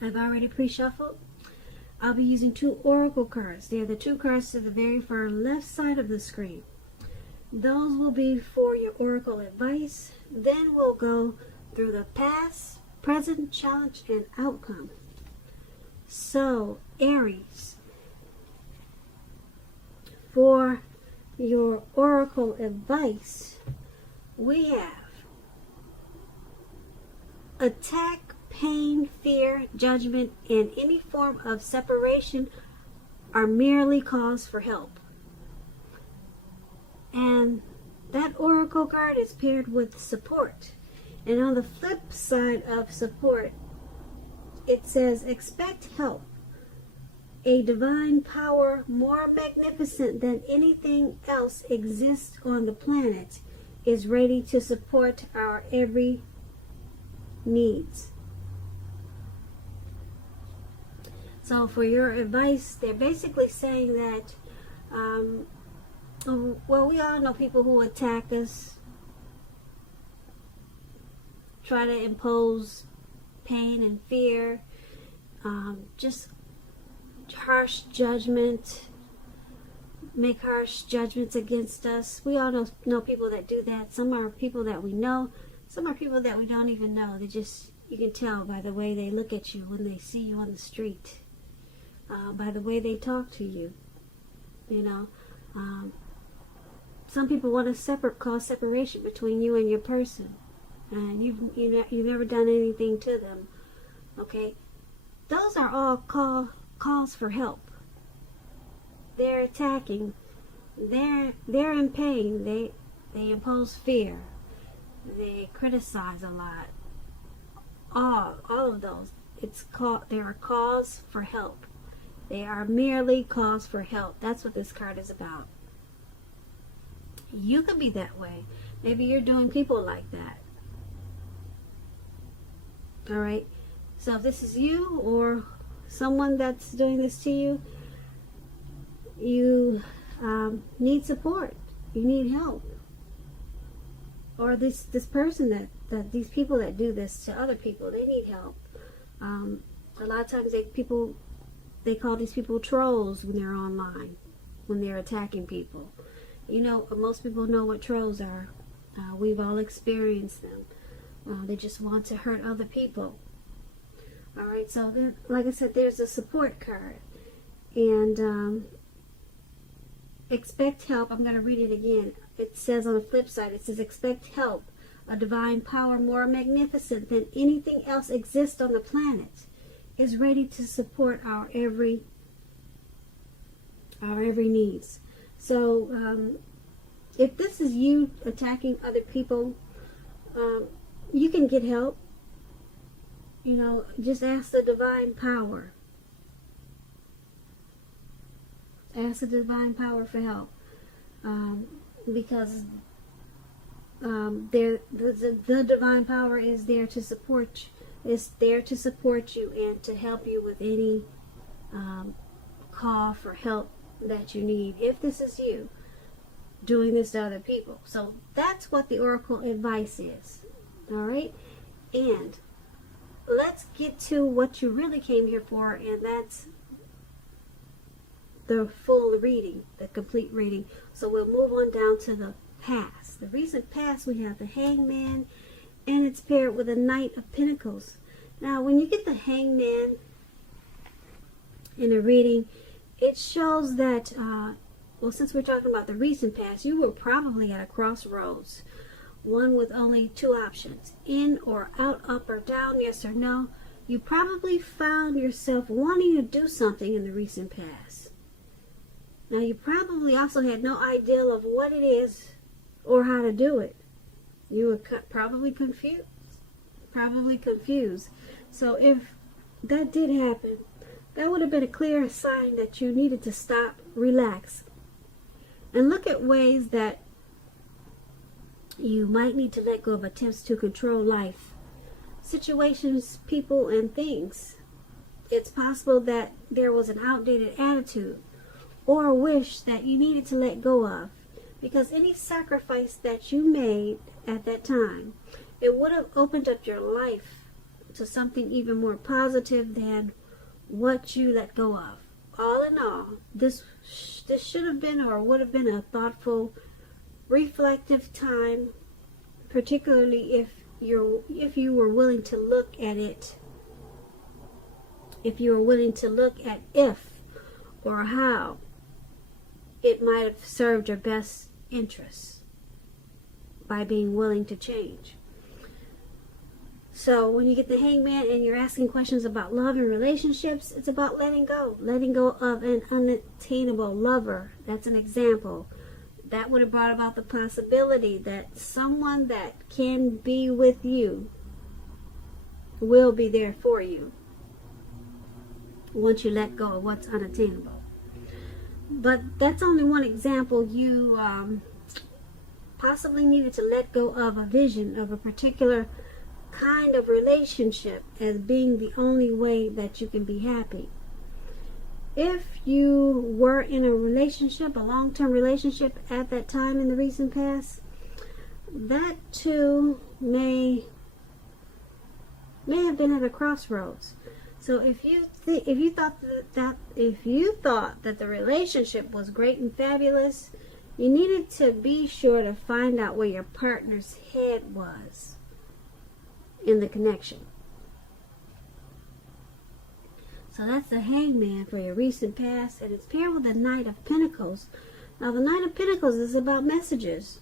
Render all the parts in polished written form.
I've already pre-shuffled. I'll be using 2 oracle cards. They're the 2 cards to the very far left side of the screen. Those will be for your oracle advice. Then we'll go through the past, present, challenge, and outcome. So, Aries, for your oracle advice, we have attack, pain, fear, judgment, and any form of separation are merely cause for help. And that oracle card is paired with support. And on the flip side of support, it says, expect help. A divine power more magnificent than anything else exists on the planet is ready to support our every needs. So for your advice, they're basically saying that, well, we all know people who attack us, try to impose pain and fear, just harsh judgment, make harsh judgments against us. We all know people that do that. Some are people that we know, some are people that we don't even know. They just, you can tell by the way they look at you when they see you on the street, by the way they talk to you, you know. Some people want to cause separation between you and your person, and you've never done anything to them. Okay, those are all calls for help. They're attacking. They're in pain. They impose fear. They criticize a lot. All of those. There are calls for help. They are merely calls for help. That's what this card is about. You could be that way. Maybe you're doing people like that. Alright? So if this is you or someone that's doing this to you, you need support. You need help. Or this person that these people that do this to other people, they need help. A lot of times they call these people trolls when they're online, when they're attacking people. You know, most people know what trolls are. We've all experienced them. They just want to hurt other people. Alright, so then, like I said, there's a support card. And expect help. I'm going to read it again. It says on the flip side, it says, expect help. A divine power more magnificent than anything else exists on the planet is ready to support our every needs. So if this is you attacking other people, you can get help. You know, just ask the divine power. Ask the divine power for help, because the divine power is there to support you. It's there to support you and to help you with any call for help that you need, if this is you doing this to other people. So that's what the oracle advice is. Alright? And let's get to what you really came here for, and that's the full reading, the complete reading. So we'll move on down to the past. The recent past, we have the Hangman, and it's paired with a Knight of Pentacles. Now, when you get the Hangman in a reading, it shows that, well, since we're talking about the recent past, you were probably at a crossroads. One with only 2 options, in or out, up or down, yes or no. You probably found yourself wanting to do something in the recent past. Now, you probably also had no idea of what it is or how to do it. You were probably confused. So if that did happen, that would have been a clear sign that you needed to stop, relax, and look at ways that you might need to let go of attempts to control life, situations, people, and things. It's possible that there was an outdated attitude or a wish that you needed to let go of, because any sacrifice that you made at that time, it would have opened up your life to something even more positive than what you let go of. All in all, this should have been or would have been a thoughtful, reflective time, particularly if you were willing to look at it. If you were willing to look at if or how it might have served your best interests by being willing to change. So when you get the Hangman and you're asking questions about love and relationships, it's about letting go of an unattainable lover. That's an example. That would have brought about the possibility that someone that can be with you will be there for you once you let go of what's unattainable. But that's only one example. You possibly needed to let go of a vision of a particular kind of relationship as being the only way that you can be happy. If you were in a relationship, a long-term relationship at that time in the recent past, that too may have been at a crossroads. So if you thought that the relationship was great and fabulous, you needed to be sure to find out where your partner's head was in the connection. So that's the Hangman for your recent past, and it's paired with the Knight of Pentacles. Now the Knight of Pentacles is about messages,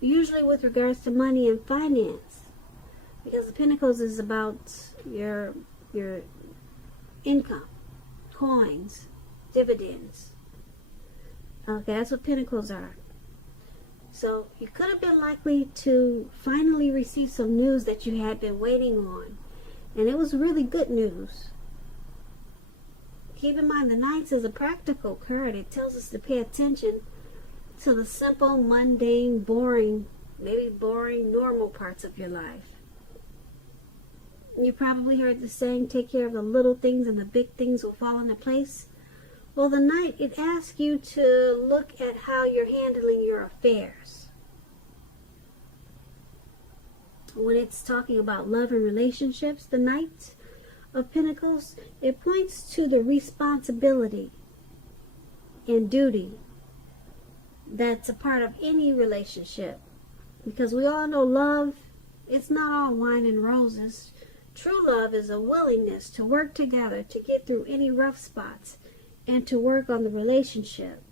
usually with regards to money and finance, because the Pentacles is about your income, coins, dividends. Okay, that's what Pentacles are. So you could have been likely to finally receive some news that you had been waiting on, and it was really good news. Keep in mind, the Knights is a practical card. It tells us to pay attention to the simple, mundane, boring, maybe boring, normal parts of your life. You probably heard the saying, take care of the little things and the big things will fall into place. Well, the Knight, it asks you to look at how you're handling your affairs. When it's talking about love and relationships, the Knight of Pentacles, it points to the responsibility and duty that's a part of any relationship. Because we all know love, it's not all wine and roses. True love is a willingness to work together to get through any rough spots and to work on the relationship.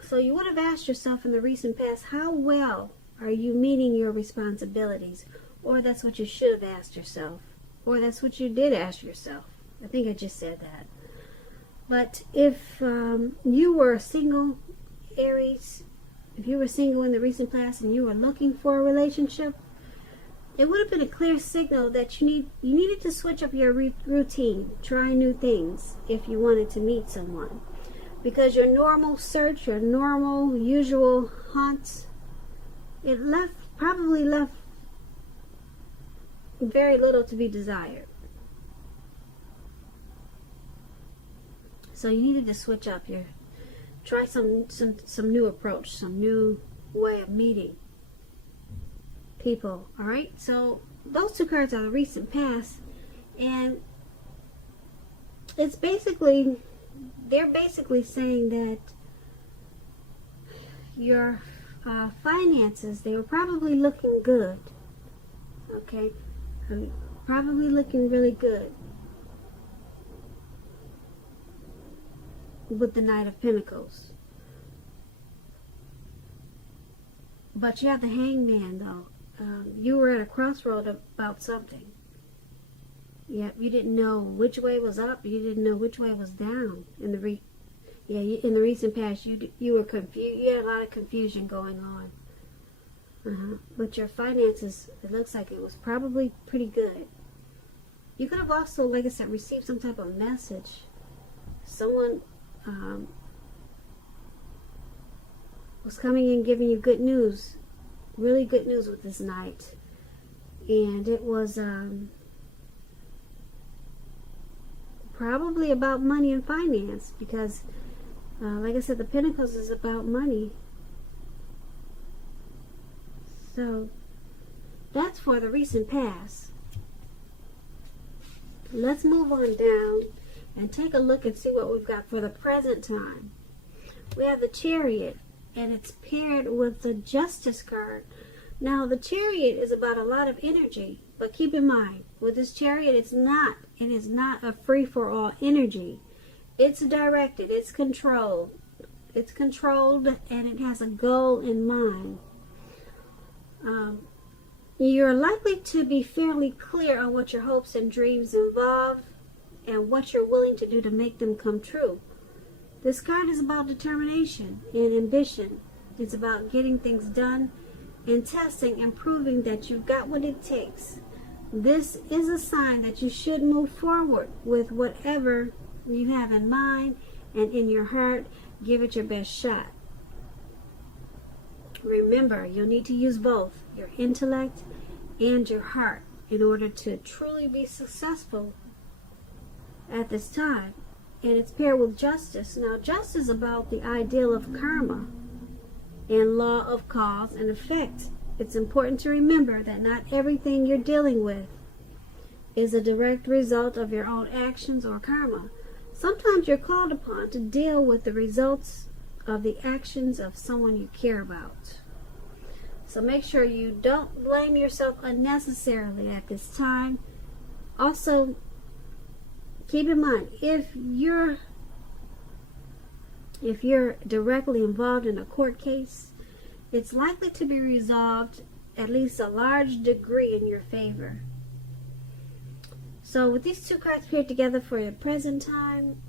So you would have asked yourself in the recent past, how well are you meeting your responsibilities? Or that's what you should have asked yourself. Or that's what you did ask yourself. I think I just said that. But if you were single, Aries, if you were single in the recent past and you were looking for a relationship, it would have been a clear signal that you needed to switch up your routine, try new things if you wanted to meet someone. Because your normal search, your normal, usual hunts, it probably left very little to be desired. So you needed to switch up try some new approach, some new way of meeting people. All right, so those two cards are the recent past, and they're basically saying that your finances, they were probably looking good. Okay, probably looking really good with the Knight of Pentacles. But you have the Hangman, though. You were at a crossroad about something. Yep, you didn't know which way was up. You didn't know which way was down. In the recent past, you were confused. You had a lot of confusion going on. But your finances, it looks like it was probably pretty good. You could have also, like I said, received some type of message. Someone was coming in giving you good news. Really good news with this Knight. And it was probably about money and finance, because like I said, the Pentacles is about money. So That's for the recent past. Let's move on down and take a look and see what we've got for the present time. We have the Chariot, and it's paired with the Justice card. Now, the Chariot is about a lot of energy, but keep in mind, with this Chariot, it is not a free-for-all energy. It's directed, it's controlled. It's controlled, and it has a goal in mind. You're likely to be fairly clear on what your hopes and dreams involve and what you're willing to do to make them come true. This card is about determination and ambition. It's about getting things done and testing and proving that you've got what it takes. This is a sign that you should move forward with whatever you have in mind and in your heart. Give it your best shot. Remember, you'll need to use both your intellect and your heart in order to truly be successful at this time. And it's paired with Justice. Now, Justice is about the ideal of karma and law of cause and effect. It's important to remember that not everything you're dealing with is a direct result of your own actions or karma. Sometimes you're called upon to deal with the results of the actions of someone you care about. So make sure you don't blame yourself unnecessarily at this time. Also, keep in mind, if you're directly involved in a court case, it's likely to be resolved at least a large degree in your favor. So with these two cards paired together for your present time,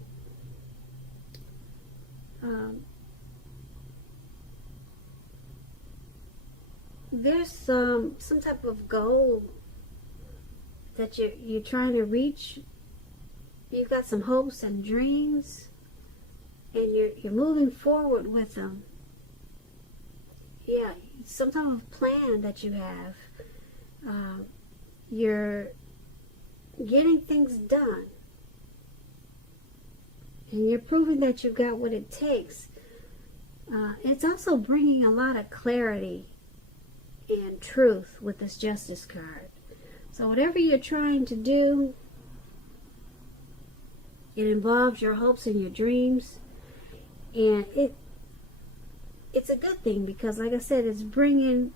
there's some type of goal that you're trying to reach. You've got some hopes and dreams, and you're moving forward with them. Yeah, some type of plan that you have. You're getting things done, and you're proving that you've got what it takes. It's also bringing a lot of clarity and truth with this Justice card. So whatever you're trying to do, it involves your hopes and your dreams, and it's a good thing because, like I said, it's bringing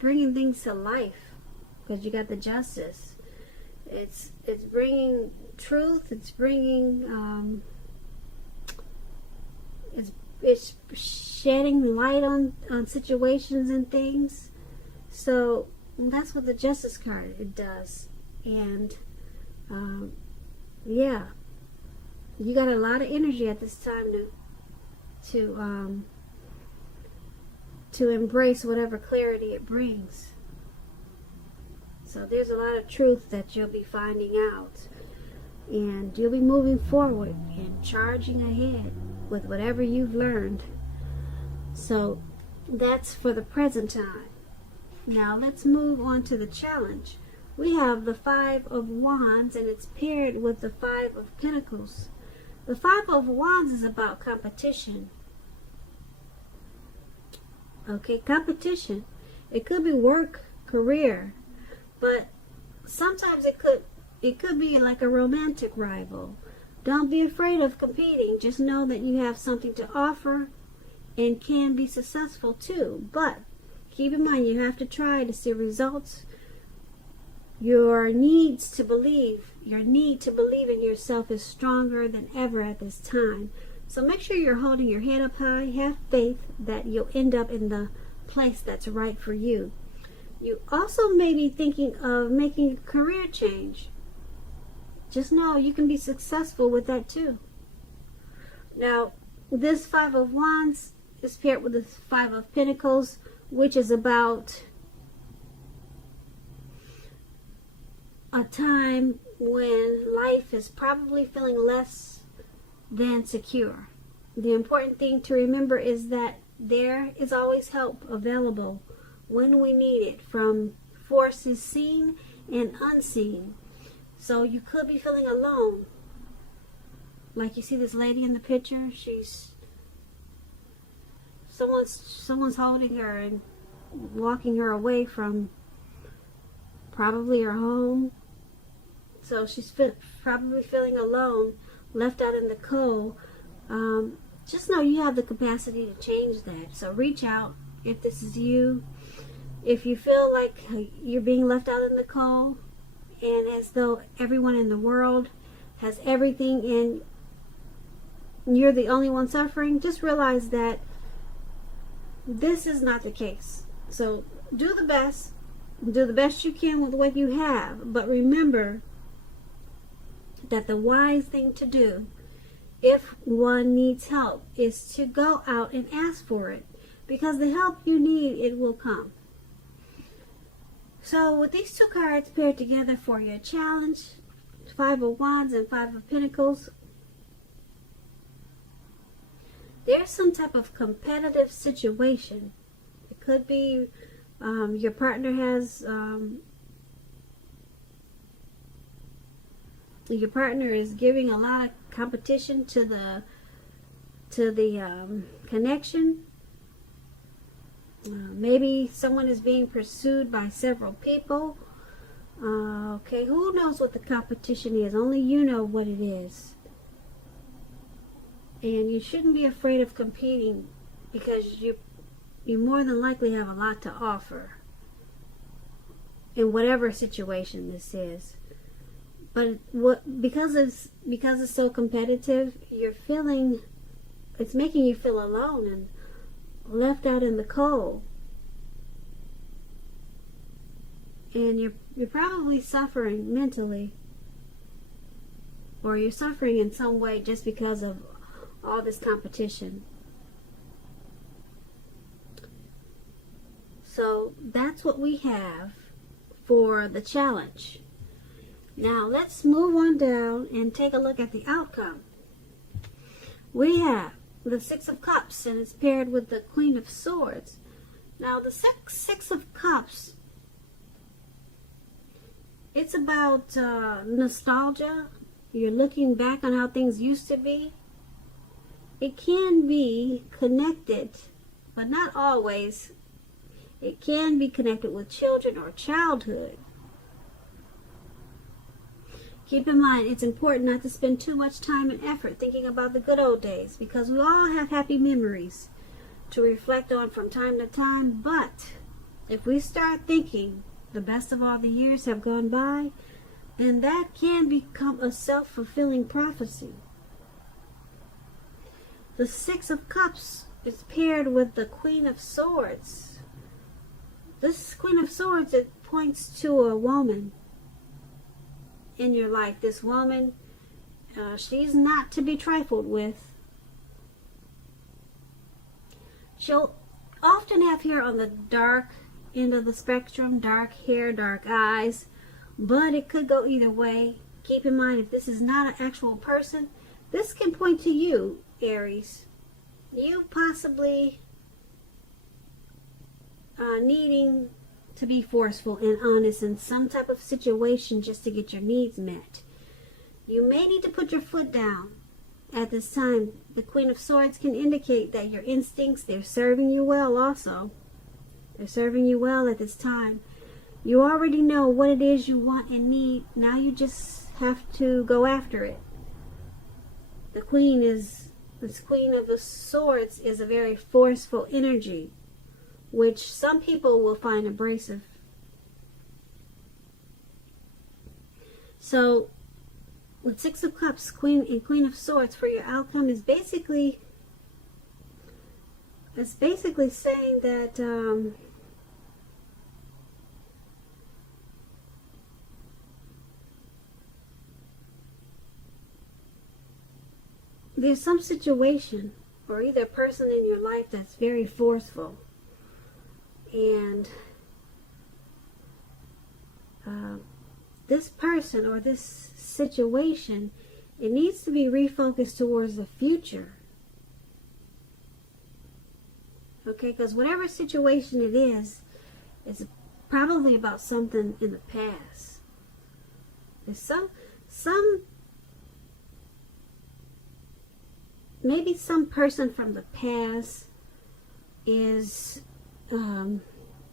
things to life because you got the Justice. It's bringing truth. It's bringing it's shedding light on situations and things. So that's what the Justice card it does. And yeah, you got a lot of energy at this time to embrace whatever clarity it brings. So there's a lot of truth that you'll be finding out, and you'll be moving forward and charging ahead with whatever you've learned. So that's for the present time. Now let's move on to the challenge. We have the Five of Wands, and it's paired with the Five of Pentacles. The Five of Wands is about competition. Okay, competition. It could be work, career, but sometimes it could be like a romantic rival. Don't be afraid of competing. Just know that you have something to offer and can be successful too. But keep in mind, you have to try to see results. Your need to believe in yourself is stronger than ever at this time. So make sure you're holding your head up high. Have faith that you'll end up in the place that's right for you. You also may be thinking of making a career change. Just know you can be successful with that too. Now, this Five of Wands is paired with the Five of Pentacles, which is about a time when life is probably feeling less than secure. The important thing to remember is that there is always help available when we need it, from forces seen and unseen. So you could be feeling alone. Like you see this lady in the picture, someone's holding her and walking her away from probably her home. So she's probably feeling alone, left out in the cold. Just know you have the capacity to change that. So reach out if this is you. If you feel like you're being left out in the cold and as though everyone in the world has everything and you're the only one suffering, just realize that this is not the case. So do the best you can with what you have, but remember that the wise thing to do if one needs help is to go out and ask for it, because the help you need, it will come. So with these two cards paired together for your challenge, Five of Wands and Five of Pentacles, there's some type of competitive situation. It could be your partner has your partner is giving a lot of competition to the connection. Maybe someone is being pursued by several people. Okay, who knows what the competition is? Only you know what it is. And you shouldn't be afraid of competing, because you more than likely have a lot to offer in whatever situation this is. But because it's so competitive, it's making you feel alone and left out in the cold. And you're probably suffering mentally, or you're suffering in some way just because of all this competition. So that's what we have for the challenge. Now let's move on down and take a look at the outcome. We have the Six of Cups, and it's paired with the Queen of Swords. Now the Six of Cups, it's about nostalgia. You're looking back on how things used to be. It can be connected, but not always. It can be connected with children or childhood. Keep in mind, it's important not to spend too much time and effort thinking about the good old days, because we all have happy memories to reflect on from time to time. But if we start thinking the best of all the years have gone by, then that can become a self-fulfilling prophecy. The Six of Cups is paired with the Queen of Swords. This Queen of Swords, it points to a woman in your life. This woman, she's not to be trifled with. She'll often have hair on the dark end of the spectrum, dark hair, dark eyes, but it could go either way. Keep in mind, if this is not an actual person, this can point to you, Aries. You possibly needing to be forceful and honest in some type of situation just to get your needs met. You may need to put your foot down at this time. The Queen of Swords can indicate that your instincts, they're serving you well also. They're serving you well at this time. You already know what it is you want and need. Now you just have to go after it. This Queen of the Swords is a very forceful energy, which some people will find abrasive. So, with Six of Cups, Queen and Queen of Swords for your outcome is basically, saying that there's some situation or either a person in your life that's very forceful, and this person or this situation, it needs to be refocused towards the future. Okay, because whatever situation it is, it's probably about something in the past. There's maybe some person from the past is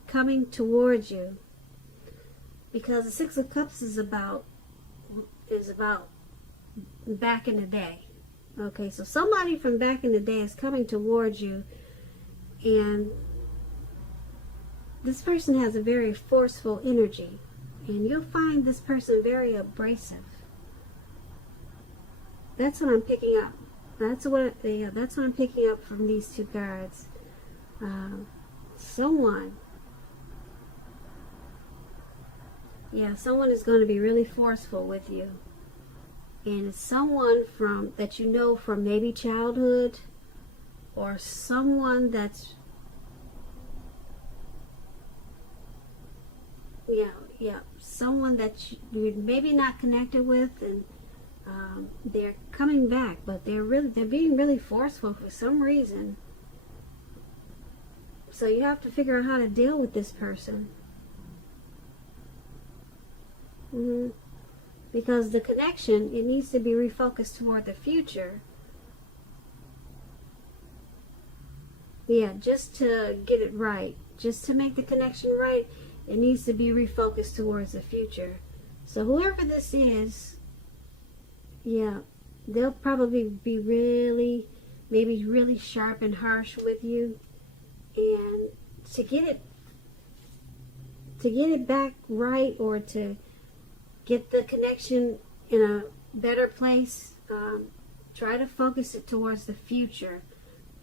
coming towards you, because the Six of Cups is about back in the day. Okay, so somebody from back in the day is coming towards you, and this person has a very forceful energy, and you'll find this person very abrasive. That's what I'm picking up. That's what I'm picking up from these two cards. Someone is going to be really forceful with you, and it's someone that you know from maybe childhood, or someone that's someone that you're maybe not connected with, and they're coming back, but they're being really forceful for some reason. So you have to figure out how to deal with this person. Because the connection, it needs to be refocused toward the future. Yeah, just to get it right, just to make the connection right, it needs to be refocused towards the future. So whoever this is, they'll probably be maybe really sharp and harsh with you, and to get it back right, or to get the connection in a better place, try to focus it towards the future,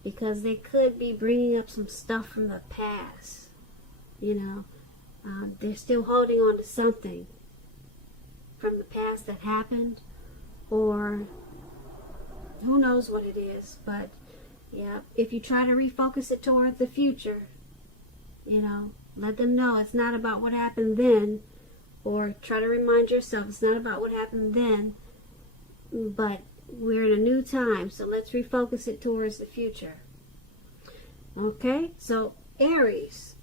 because they could be bringing up some stuff from the past. They're still holding on to something from the past that happened, or who knows what it is. But if you try to refocus it towards the future, let them know it's not about what happened then, or try to remind yourself it's not about what happened then, but we're in a new time, so let's refocus it towards the future. Okay, so Aries,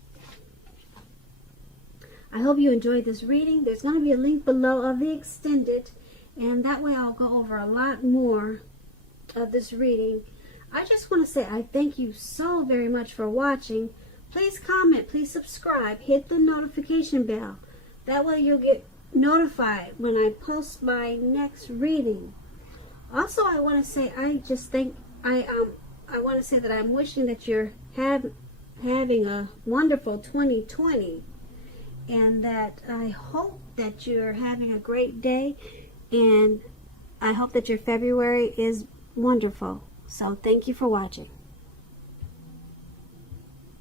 I hope you enjoyed this reading. There's going to be a link below of the extended, and that way I'll go over a lot more of this reading. I just want to say I thank you so very much for watching. Please comment, please subscribe, hit the notification bell. That way you'll get notified when I post my next reading. Also, I want to say I want to say that I'm wishing that you're having a wonderful 2020, and that I hope that you're having a great day, and I hope that your February is wonderful. So thank you for watching.